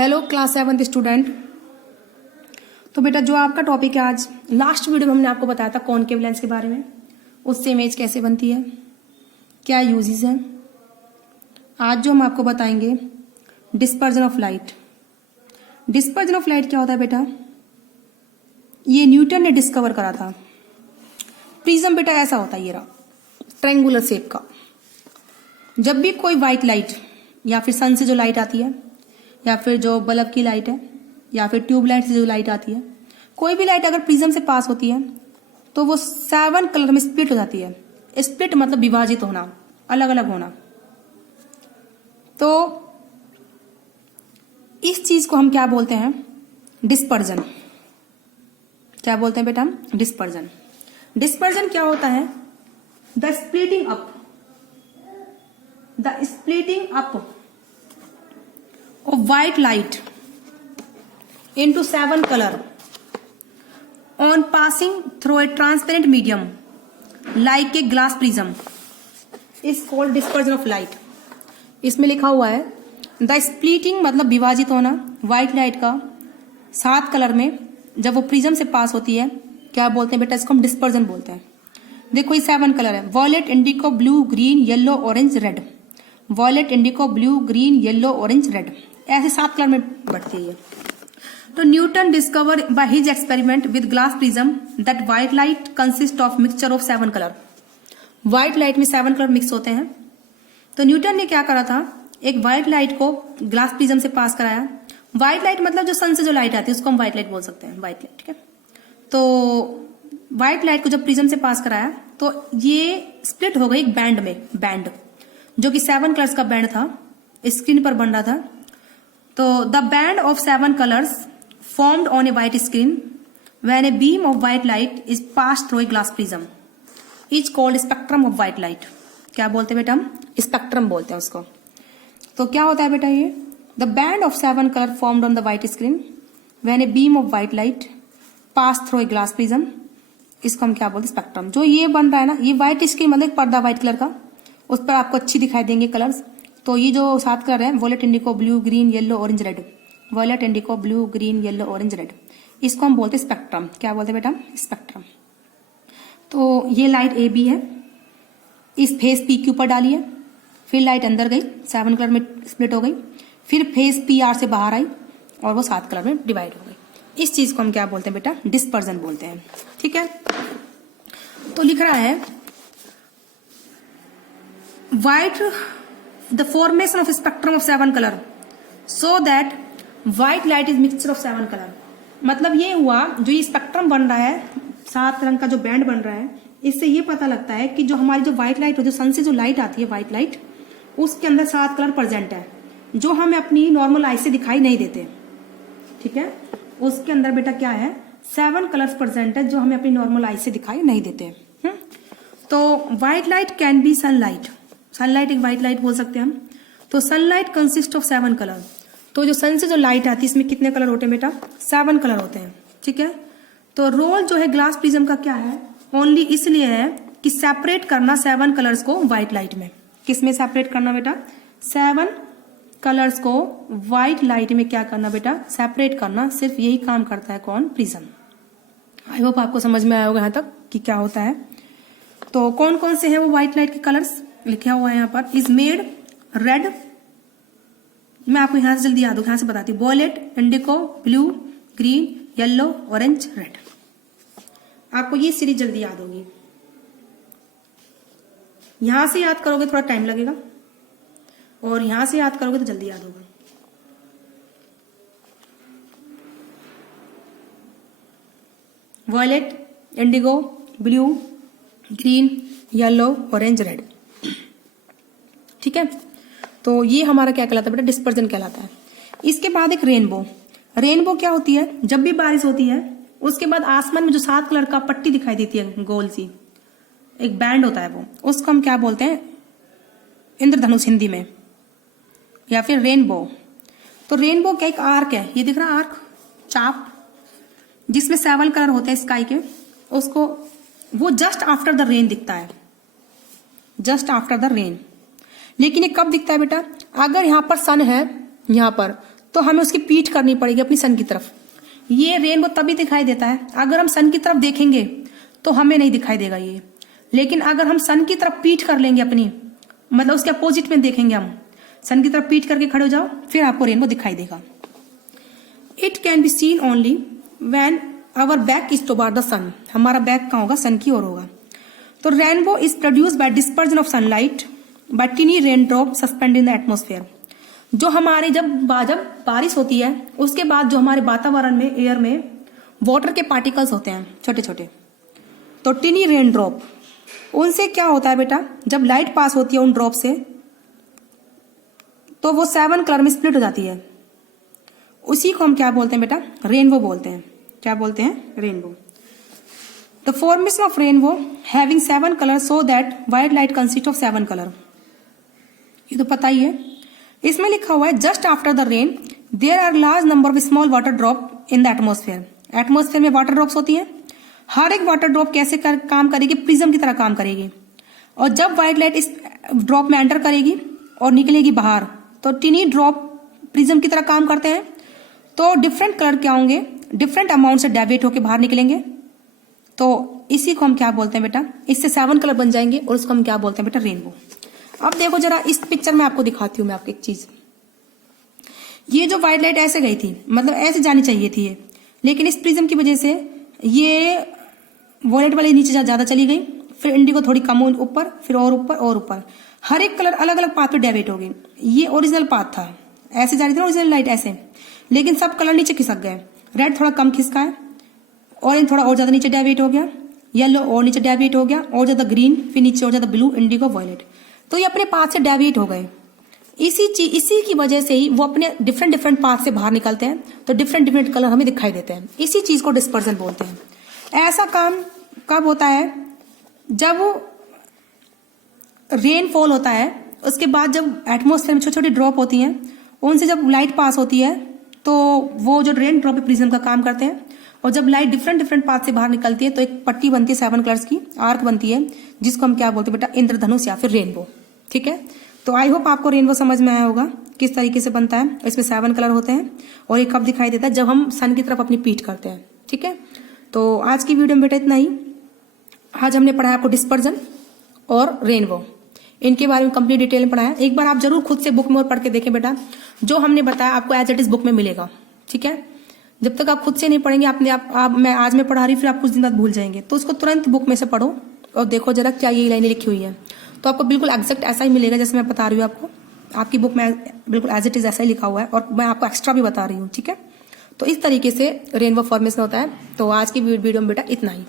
Hello class 7th student. तो बेटा जो आपका टॉपिक है आज लास्ट वीडियो में हमने आपको बताया था कॉनकेव लेंस के बारे में, उससे इमेज कैसे बनती है, क्या यूजेस हैं। आज जो हम आपको बताएंगे dispersion of light. Dispersion of light क्या होता है बेटा, ये न्यूटन ने डिस्कवर करा था। प्रिज्म बेटा ऐसा होता है, ये रहा ट्रायंगुलर शेप का। जब भी कोई व्हाइट लाइट या फिर सन से जो लाइट आती है या फिर जो बल्ब की लाइट है या फिर ट्यूबलाइट से जो लाइट आती है, कोई भी लाइट अगर प्रिज्म से पास होती है तो वो 7 कलर में स्प्लिट हो जाती है। स्प्लिट मतलब विभाजित होना, अलग अलग होना। तो इस चीज को हम क्या बोलते हैं, डिस्पर्जन। क्या बोलते हैं बेटा हम, डिस्पर्जन। डिस्पर्जन क्या होता है, the splitting up of white light into 7 color on passing through a transparent medium like a glass prism is called dispersion of light। इसमें लिखा हुआ है द स्प्लिटिंग मतलब विभाजित होना व्हाइट लाइट का 7 कलर में जब वो प्रिज्म से पास होती है, क्या बोलते हैं बेटा, इसको हम डिस्पर्जन बोलते हैं। देखो ये 7 कलर है, violet, indigo, blue, green, yellow, orange, red. Violet, indigo, blue, green, yellow, orange, red, ऐसे 7 कलर में बढ़ती है ये। तो Newton discover by his experiment with glass prism that white light consist of mixture of 7 colour. White light में 7 colour mix होते हैं। तो न्यूटन ने क्या करा था, एक व्हाइट लाइट को ग्लास प्रिज्म से पास कराया। व्हाइट लाइट मतलब जो सन से जो लाइट आती है उसको हम व्हाइट लाइट बोल सकते हैं, व्हाइट लाइट, ठीक है। तो व्हाइट लाइट को जब प्रिज्म से पास कराया तो ये स्प्लिट हो गई एक बैंड में, बैंड जो कि 7 कलर्स का बैंड था, स्क्रीन पर बन रहा था। तो the band of 7 colours formed on a white screen when a beam of white light is pass through a glass prism is called spectrum of white light. क्या बोलते हैं बेटा हम, स्पेक्ट्रम बोलते हैं उसको। तो क्या होता है बेटा ये, the band of 7 colour formed on the white screen when a beam of white light pass through a glass prism, इसको हम क्या बोलते हैं, स्पेक्ट्रम। जो ये बन रहा है ना, ये व्हाइट स्क्रीन मतलब पर्दा व्हाइट कलर का, उस पर आपको अच्छी दिखाई देंगे कलर्स। तो ये जो 7 कलर है, violet, indigo, blue, green, yellow, orange, red. Violet, indigo, blue, green, yellow, orange, red, इसको हम बोलते हैं स्पेक्ट्रम। क्या बोलते हैं बेटा, स्पेक्ट्रम। तो ये लाइट ए बी है, इस फेस पी क्यू पर डाली है, फिर लाइट अंदर गई, 7 कलर में स्प्लिट हो गई, फिर फेस पी आर से बाहर आई और वो 7 कलर में डिवाइड हो गई। इस चीज को हम क्या बोलते हैं बेटा, डिस्पर्जन बोलते हैं, ठीक है। तो लिख रहा है white the formation of a spectrum of 7 color so that white light is mixture of 7 color। मतलब ये हुआ, जो ये स्पेक्ट्रम बन रहा है, 7 रंग का जो बैंड बन रहा है, इससे ये पता लगता है कि जो हमारी जो व्हाइट लाइट, जो सन से जो लाइट आती है व्हाइट लाइट, उसके अंदर 7 कलर प्रेजेंट है जो हमें अपनी नॉर्मल आई से दिखाई नहीं देते, ठीक है। उसके अंदर बेटा क्या है, 7 कलर्स प्रेजेंट है जो हमें अपनी नॉर्मल आई से दिखाई नहीं देते। तो white light can be sunlight, sunlight एक व्हाइट लाइट बोल सकते हैं हम। तो सनलाइट कंसिस्ट ऑफ 7 कलर। तो जो सन से जो लाइट आती है इसमें कितने कलर होते हैं बेटा, 7 कलर होते हैं, ठीक है। तो रोल जो है ग्लास प्रिज्म का क्या है, ओनली इसलिए है कि सेपरेट करना 7 कलर्स को व्हाइट लाइट में। किसमें सेपरेट करना बेटा, 7 कलर्स को व्हाइट लाइट में क्या करना बेटा, सेपरेट करना। सिर्फ यही काम करता है कौन, प्रिज्म। आई होप आपको समझ में आया होगा यहाँ तक कि क्या होता है। तो कौन कौन से हैं वो व्हाइट लाइट के कलर्स, लिखा हुआ है यहाँ पर, इज मेड रेड। मैं आपको यहां से जल्दी याद होगा, यहां से बताती हूँ। Violet, indigo, blue, green, yellow, orange, red. आपको ये सीरीज जल्दी याद होगी। यहां से याद करोगे थोड़ा टाइम लगेगा और यहां से याद करोगे तो जल्दी याद होगा। Violet, indigo, blue, green, yellow, orange, red, ठीक है। तो ये हमारा क्या कहलाता है बेटा, डिस्पर्जन कहलाता है। इसके बाद एक रेनबो। रेनबो क्या होती है, जब भी बारिश होती है उसके बाद आसमान में जो 7 कलर का पट्टी दिखाई देती है, गोल सी एक बैंड होता है, वो उसको हम क्या बोलते हैं, इंद्रधनुष हिंदी में, या फिर रेनबो। तो रेनबो क्या एक आर्क है, ये दिख रहा आर्क, चाप, जिसमें 7 कलर होते हैं स्काई के, उसको वो जस्ट आफ्टर द रेन दिखता है, जस्ट आफ्टर द रेन। लेकिन ये कब दिखता है बेटा, अगर यहां पर सन है यहाँ पर, तो हमें उसकी पीठ करनी पड़ेगी अपनी सन की तरफ। ये रेनबो तभी दिखाई देता है अगर हम सन की तरफ देखेंगे तो हमें नहीं दिखाई देगा ये, लेकिन अगर हम सन की तरफ पीठ कर लेंगे अपनी, मतलब उसके अपोजिट में देखेंगे, हम सन की तरफ पीठ करके खड़े हो जाओ, फिर आपको रेनबो दिखाई देगा। It can be seen only when our back is toward the sun. हमारा बैक कहाँ होगा? सन की ओर होगा। तो rainbow is produce by dispersion of sunlight by tiny rain drop suspend in the atmosphere. जो हमारे जब बारिश होती है उसके बाद जो हमारे वातावरण में, एयर में वाटर के पार्टिकल्स होते हैं छोटे छोटे, तो टिनी रेन ड्रॉप, उनसे क्या होता है बेटा, जब लाइट पास होती है उन ड्रॉप से तो वो 7 कलर में स्प्लिट हो जाती है। उसी को हम क्या बोलते हैं बेटा? रेनबो बोलते हैं। क्या बोलते हैं? Rainbow. The formation of rainbow having 7 colour so that white light consist of 7 colour. ये तो पता ही है। इसमें लिखा हुआ है just after the rain there are large number of small water drop in the atmosphere. Atmosphere में वाटर ड्रॉप्स होती है। हर एक वाटर ड्रॉप कैसे काम करेगी? प्रिज्म की तरह काम करेगी। और जब व्हाइट लाइट इस ड्रॉप में एंटर करेगी और निकलेगी बाहर, तो टिनी ड्रॉप प्रिज्म की तरह काम करते हैं। तो डिफरेंट कलर क्या होंगे? डिफरेंट अमाउंट से डेविएट होकर बाहर निकलेंगे। तो इसी को हम क्या बोलते हैं बेटा? इससे 7 कलर बन जाएंगे और उसको हम क्या बोलते हैं बेटा? रेनबो। अब देखो जरा इस पिक्चर में आपको दिखाती हूं मैं आपको एक चीज। ये जो व्हाइट लाइट ऐसे गई थी, मतलब ऐसे जानी चाहिए थी ये, लेकिन इस प्रिज्म की वजह से ये वॉयलेट वाली नीचे ज्यादा चली गई, फिर इंडिगो थोड़ी कम ऊपर, फिर और ऊपर और ऊपर। हर एक कलर अलग अलग पाथ पे डेविएट हो गई। ये ओरिजिनल पाथ था, ऐसे जा रही थी ओरिजिनल लाइट ऐसे, लेकिन सब कलर नीचे खिसक गए। रेड थोड़ा कम खिसका है, ऑरेंज थोड़ा और ज्यादा नीचे डेविएट हो गया, येलो और नीचे डेविएट हो गया, और ज्यादा ग्रीन, फिर नीचे और ज्यादा ब्लू, इंडिगो, वॉयलेट। तो ये अपने पाथ से डेविएट हो गए। इसी की वजह से ही वो अपने डिफरेंट डिफरेंट पाथ से बाहर निकलते हैं, तो डिफरेंट डिफरेंट कलर हमें दिखाई देते हैं। इसी चीज को डिस्पर्जन बोलते हैं। ऐसा काम कब होता है? जब रेनफॉल होता है, उसके बाद जब एटमोस्फेयर में छोटी छोटी ड्रॉप होती हैं, उनसे जब लाइट पास होती है तो वो जो रेन ड्रॉप प्रिज्म का काम करते हैं। और जब लाइट डिफरेंट डिफरेंट पाथ से बाहर निकलती है तो एक पट्टी बनती है 7 कलर्स की, आर्क बनती है, जिसको हम क्या बोलते हैं बेटा? इंद्रधनुष या फिर रेनबो। ठीक है, तो आई होप आपको रेनबो समझ में आया होगा किस तरीके से बनता है। इसमें 7 कलर होते हैं और ये कब दिखाई देता है? जब हम सन की तरफ अपनी पीठ करते हैं। ठीक है, तो आज की वीडियो में बेटा इतना ही। आज हमने पढ़ाया आपको डिस्पर्जन और रेनबो, इनके बारे में कंप्लीट डिटेल में पढ़ाया। एक बार आप जरूर खुद से बुक में और पढ़ के देखें बेटा, जो हमने बताया आपको एज इट इज बुक में मिलेगा। ठीक है, जब तक आप खुद से नहीं पढ़ेंगे, मैं आज में पढ़ा रही, फिर आप कुछ दिन बाद भूल जाएंगे, तो उसको तुरंत बुक में से पढ़ो और देखो जरा क्या ये लाइनें लिखी हुई है, तो आपको बिल्कुल एग्जैक्ट ऐसा ही मिलेगा जैसे मैं बता रही हूँ आपको। आपकी बुक में बिल्कुल एज इट इज ऐसा ही लिखा हुआ है और मैं आपको एक्स्ट्रा भी बता रही हूँ। ठीक है, तो इस तरीके से रेनबो फॉर्मेशन होता है। तो आज की वीडियो में बेटा इतना ही।